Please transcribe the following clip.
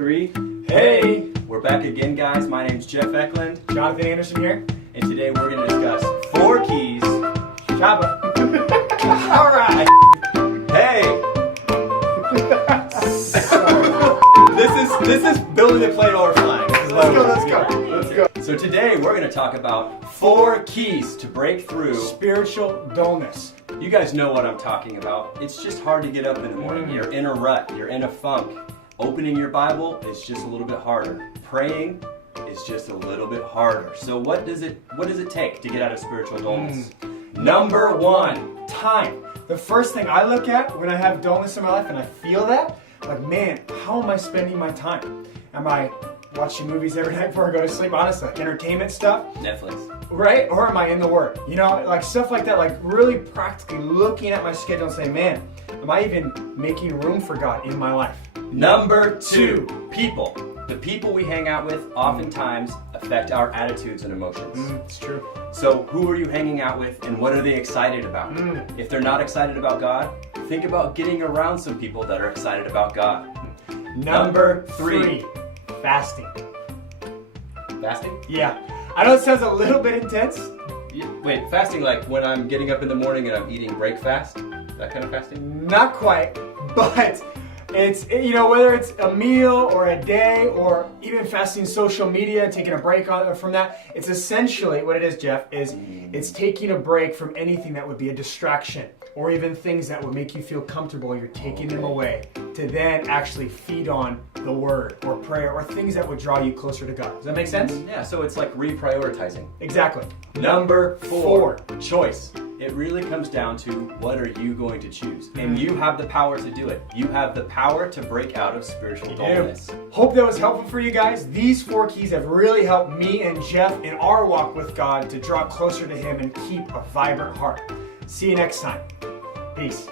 Three. Hey! We're back again, guys. My name's Jeff Eklund, Jonathan Anderson here. and today we're going to discuss 4 keys. Shabba. Alright! Hey! This is building the plane while we're flying. This is Let's go. So today we're going to talk about 4 keys to break through. Spiritual dullness. You guys know what I'm talking about. It's just hard to get up in the morning. You're in a rut. You're in a funk. Opening your Bible is just a little bit harder. Praying is just a little bit harder. So what does it take to get out of spiritual dullness? Number 1. Time. The first thing I look at when I have dullness in my life and I feel that, like, man, how am I spending my time? Am I watching movies every night before I go to sleep? Honestly, like entertainment stuff. Netflix. Right? Or am I in the Word? You know, like stuff like that, like really practically looking at my schedule and saying, man, am I even making room for God in my life? Number 2. People. The people we hang out with oftentimes affect our attitudes and emotions. It's true. So who are you hanging out with and what are they excited about? If they're not excited about God, think about getting around some people that are excited about God. Number 3. Fasting. Fasting? Yeah. I know it sounds a little bit intense. Wait, fasting like when I'm getting up in the morning and I'm eating breakfast? That kind of fasting? Not quite, but it's, you know, whether it's a meal or a day or even fasting social media, taking a break from that, it's essentially what it is, Jeff, is it's taking a break from anything that would be a distraction or even things that would make you feel comfortable. You're taking them away to then actually feed on the Word or prayer or things that would draw you closer to God. Does that make sense? Yeah, so it's like reprioritizing. Exactly. Number 4. Choice. It really comes down to what are you going to choose? And you have the power to do it. You have the power to break out of spiritual dullness. Hope that was helpful for you guys. These 4 keys have really helped me and Jeff in our walk with God to draw closer to Him and keep a vibrant heart. See you next time. Peace.